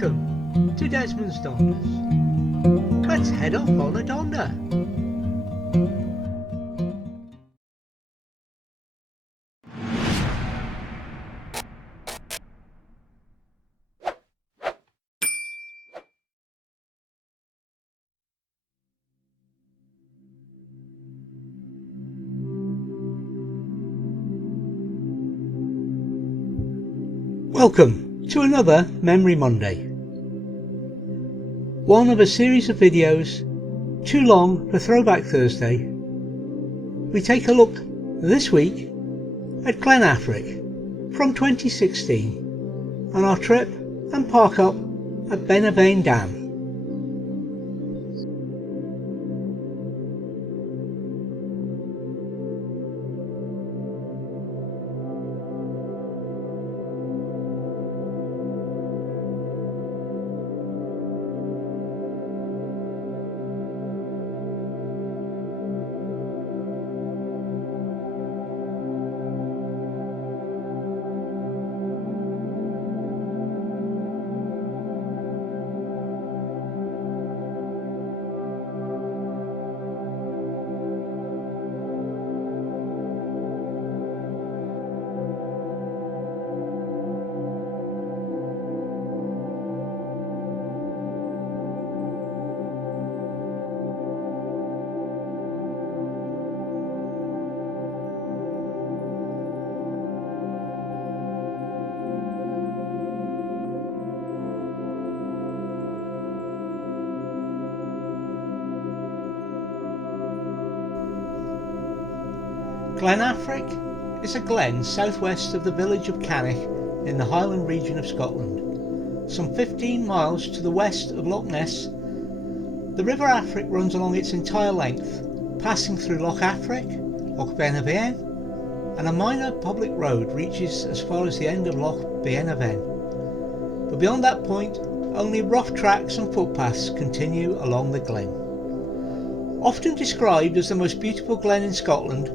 Welcome to Desmond's Donders. Let's head off on a donder. Welcome to another Memory Monday. One of a series of videos too long for Throwback Thursday. We take a look this week at Glen Affric from 2016 on our trip and park up at Benavane Dam. Glen Affric is a glen southwest of the village of Cannock in the Highland region of Scotland. Some 15 miles to the west of Loch Ness, the River Affric runs along its entire length, passing through Loch Affric, Loch Benavane, and a minor public road reaches as far as the end of Loch Benavane. But beyond that point, only rough tracks and footpaths continue along the glen. Often described as the most beautiful glen in Scotland,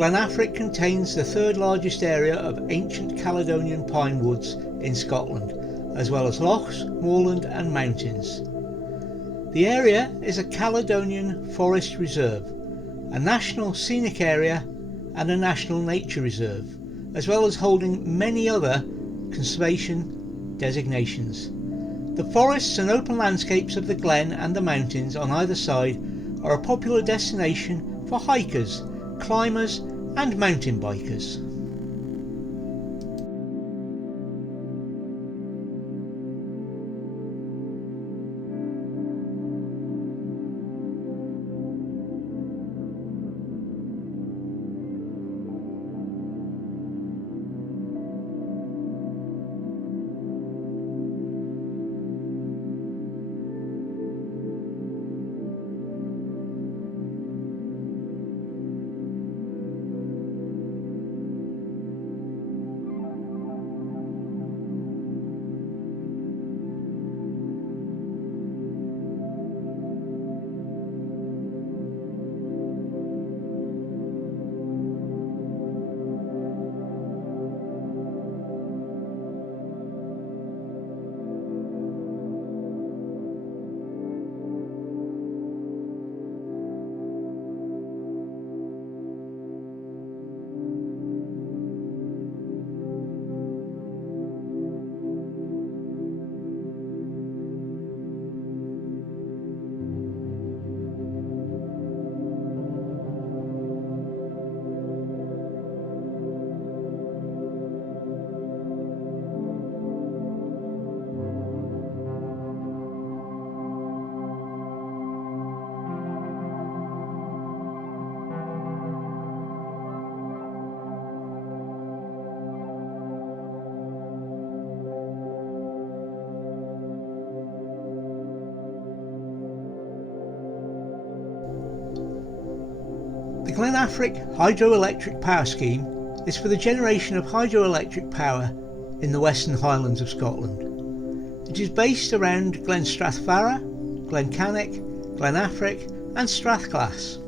Glen Affric contains the third largest area of ancient Caledonian pine woods in Scotland, as well as lochs, moorland and mountains. The area is a Caledonian Forest Reserve, a National Scenic Area and a National Nature Reserve, as well as holding many other conservation designations. The forests and open landscapes of the glen and the mountains on either side are a popular destination for hikers, climbers and mountain bikers. The Glen Affric Hydroelectric Power Scheme is for the generation of hydroelectric power in the Western Highlands of Scotland. It is based around Glen Strathfara, Glen Cannock, Glen Affric and Strathglass.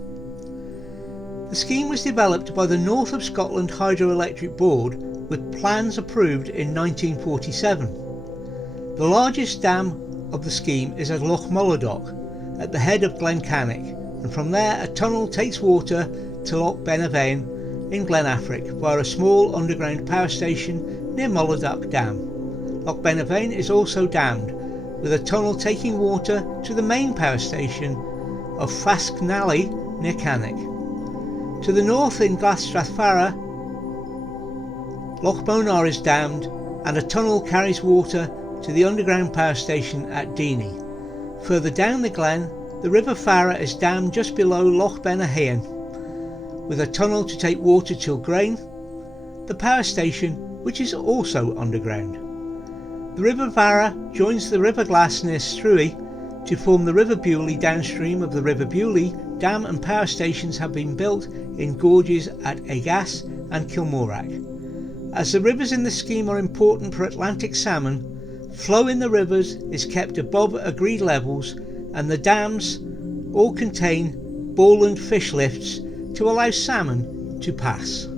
The scheme was developed by the North of Scotland Hydroelectric Board with plans approved in 1947. The largest dam of the scheme is at Loch Mulladock at the head of Glen Cannick, and from there a tunnel takes water to Loch Benavane in Glen Affric via a small underground power station near Mulladock Dam. Loch Benavane is also dammed, with a tunnel taking water to the main power station of Fasknally near Cannick. To the north in Glasstrathfara, Loch Bonar is dammed and a tunnel carries water to the underground power station at Deany. Further down the glen, the River Farra is dammed just below Loch Benahaen, with a tunnel to take water to Grain, the power station which is also underground. The River Farra joins the River Glass near Struy to form the River Bewley. Downstream of the River Bewley, dam and power stations have been built in gorges at Agas and Kilmorack. As the rivers in the scheme are important for Atlantic salmon, flow in the rivers is kept above agreed levels, and the dams all contain Borland fish lifts to allow salmon to pass.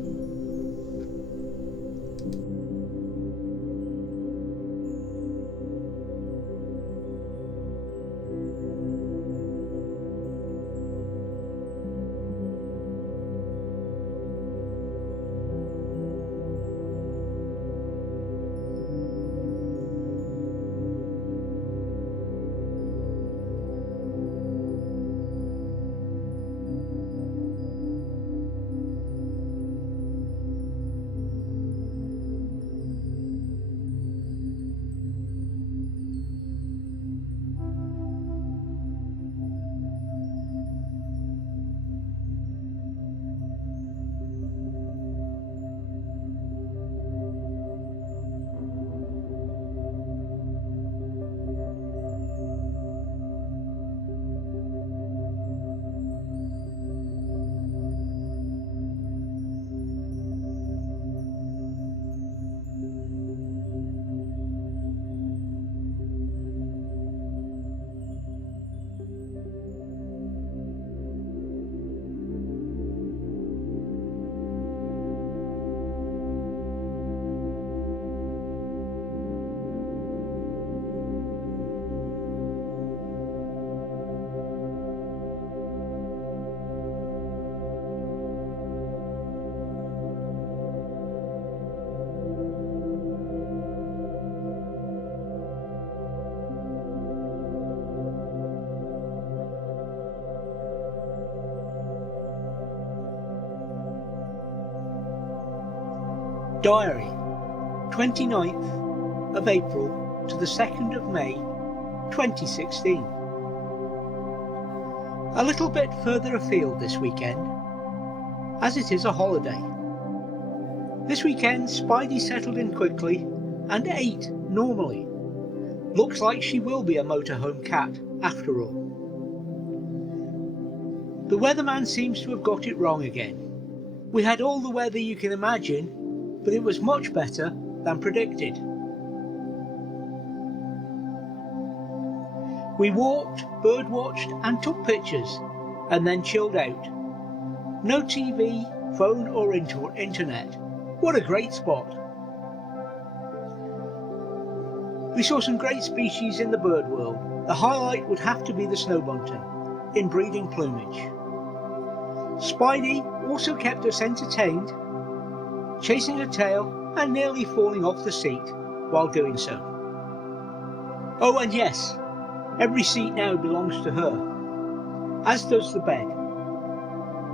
Diary, 29th of April to the 2nd of May 2016. A little bit further afield this weekend, as it is a holiday. This weekend Spidey settled in quickly and ate normally. Looks like she will be a motorhome cat after all. The weatherman seems to have got it wrong again. We had all the weather you can imagine, but it was much better than predicted. We walked, birdwatched and took pictures, and then chilled out. No TV, phone or internet. What a great spot. We saw some great species in the bird world. The highlight would have to be the Snow Bunting, in breeding plumage. Spidey also kept us entertained, chasing her tail and nearly falling off the seat while doing so. Oh, and yes, every seat now belongs to her, as does the bed.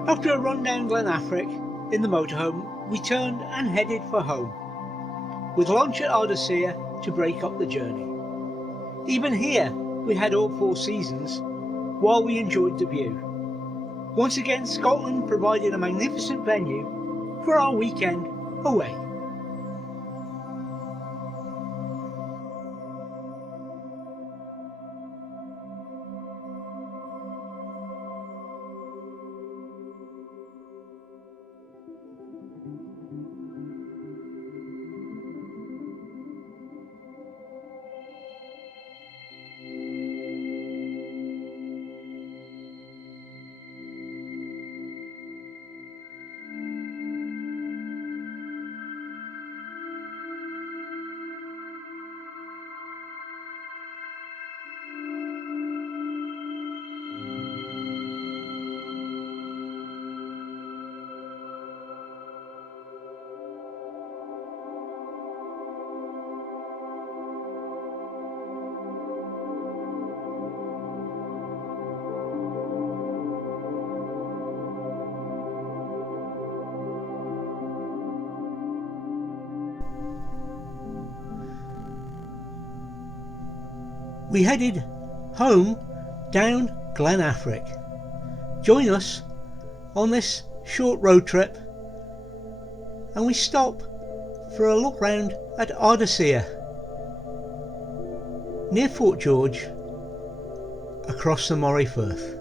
After a run down Glen Affric in the motorhome, we turned and headed for home, with lunch at Ardersier to break up the journey. Even here we had all four seasons while we enjoyed the view. Once again, Scotland provided a magnificent venue for our weekend away. we headed home down Glen Affric. Join us on this short road trip and we stop for a look round at Ardersier, near Fort George, across the Moray Firth.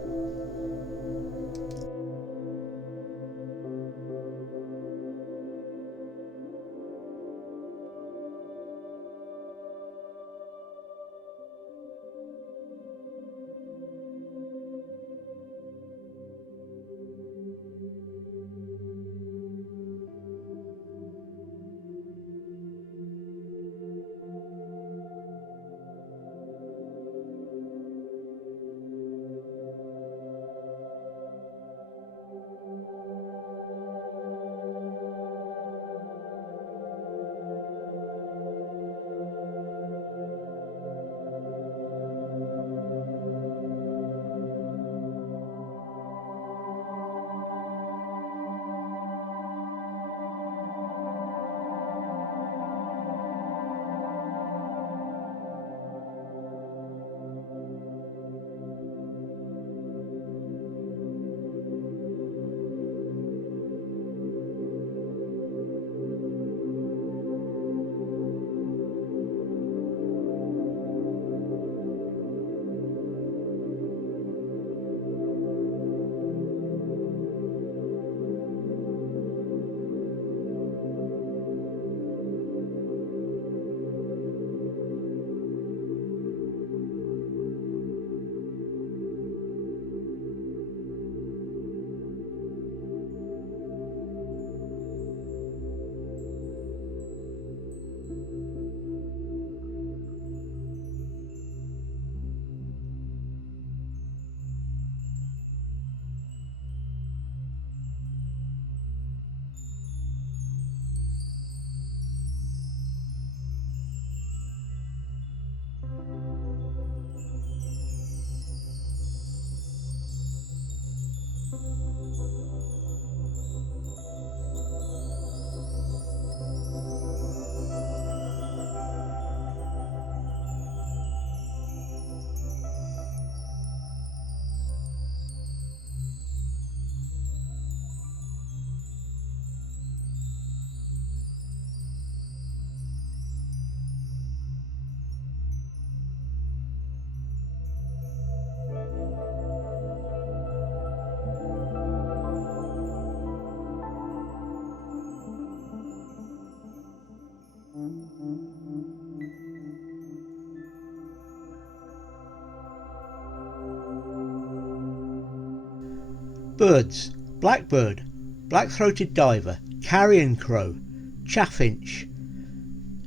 Birds: blackbird, black-throated diver, carrion crow, chaffinch,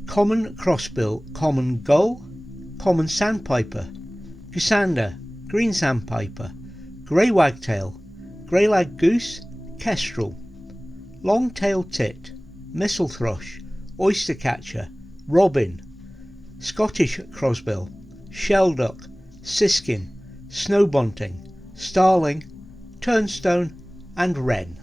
common crossbill, common gull, common sandpiper, goosander, green sandpiper, grey wagtail, grey-lag goose, kestrel, long-tailed tit, missel thrush, oyster catcher, robin, Scottish crossbill, shelduck, siskin, snow bunting, starling, turnstone and wren.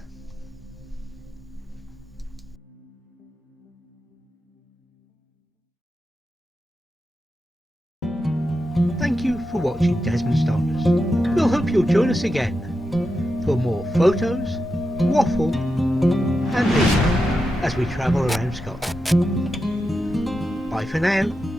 Thank you for watching Desmond Stars. We'll hope you'll join us again for more photos, waffle and me as we travel around Scotland. Bye for now.